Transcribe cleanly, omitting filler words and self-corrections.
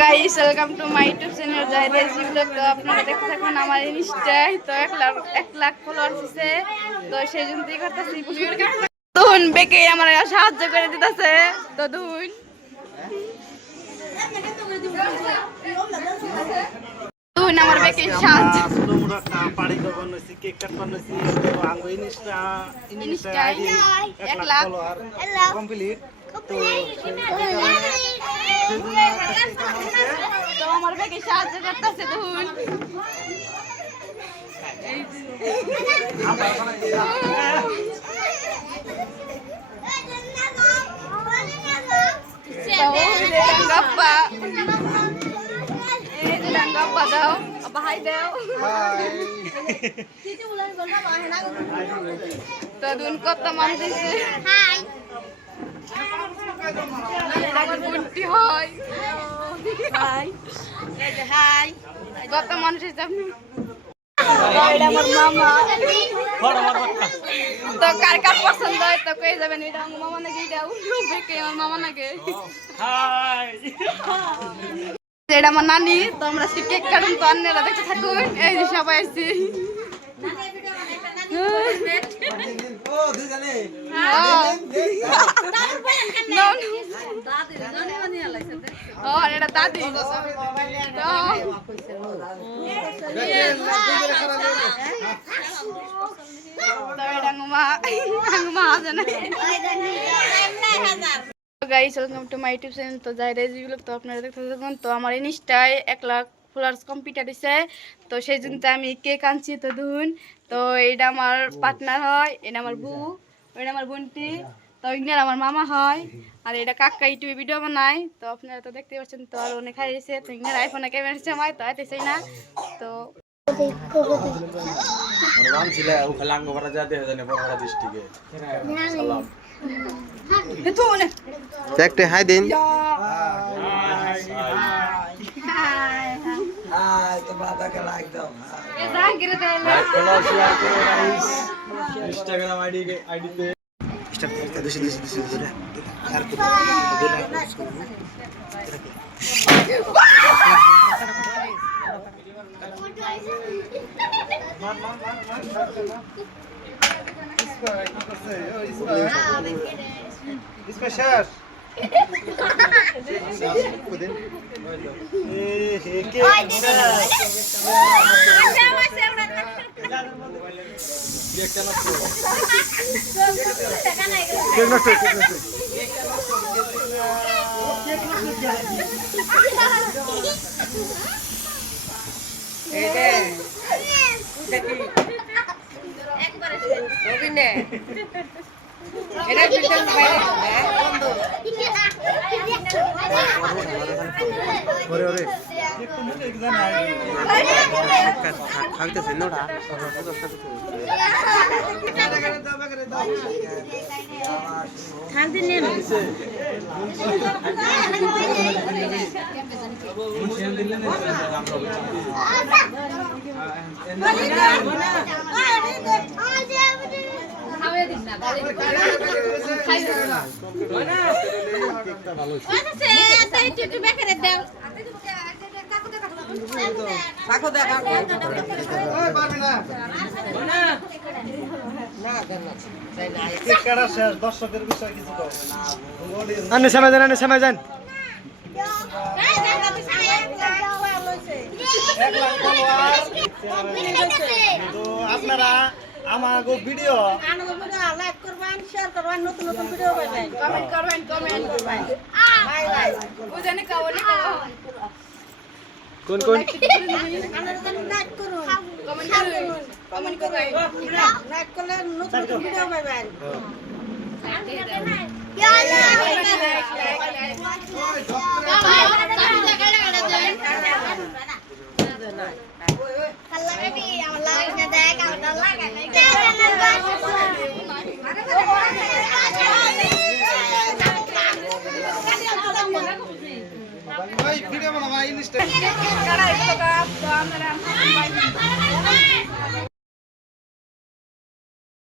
Guys welcome to my YouTube channel জাহিদের blog. তো আপনারা দেখতে থাকুন আমার ইনস্টায়। তো 1 লাখ ফলোয়ার্স আছে, তো সেই জন্যই করতেছি। দুন বেকে আমার সাহায্য করে দিতেছে। তো দুন আমার বেকে সাহায্য পাড়ি করছি, কেক কাট করছি, আঙ্গো ইনস্টা আইডি 1 লাখ কমপ্লিট। তো আমার বেকে সাহায্য করতেছে দুন। Gappa daw, abahay daw. তো দুন কত মানুষ আছে। হাই আমার বুনটি হয়। হাই হাই কত মানুষ আছে আপনি। এটা আমার মামা। তো কার কার পছন্দ হয় তো কই যাবেন। এটা আমার মামা নাকি, এটা বেকে আমার মামা নাকি। হাই এটা আমার নানি। তো আমরা কেক কাটুন, তো অন্যরা দেখতে থাকুন। এই যে সবাই আসছি। এটা দাদি। Guys welcome to my YouTube channel. তো জাহিদের ব্লগ। তো আপনারা দেখতে থাকুন। তো আমার ইনস্টায় 1 লাখ ফলোয়ার্স কমপ্লিট হয়েছে, তো সেই জন্য আমি কেক আনছি। তো ধুন, তো এটা আমার পার্টনার হয়, এটা আমার বউ, এটা আমার বোনটি, তো ইনার আমার মামা হয়, আর এটা কাকা ইউটিউবে ভিডিও বানায়। তো আপনারা তো দেখতে পাচ্ছেন। তো আর অনেক খাইছে। তো ইনার আইফোনে ক্যামেরা চামায়, তো আইতে চাই না। তো একটা হাই দিন। ইনস্টাগ্রাম আইডিতে দর্শকের বিষয় কিছু সময় যান। তো আপনারা আমার ভিডিও লাইক করবেন, শেয়ার করবেন, নতুন নতুন ভিডিও পাবেন, কমেন্ট করবেন, বাই বাই। বুঝানি কাওনি কাও কোন কোন আপনারা লাইক করুন, কমেন্ট করবেন, লাইক করলে নতুন নতুন ভিডিও পাবেন। Video বানাবা Insta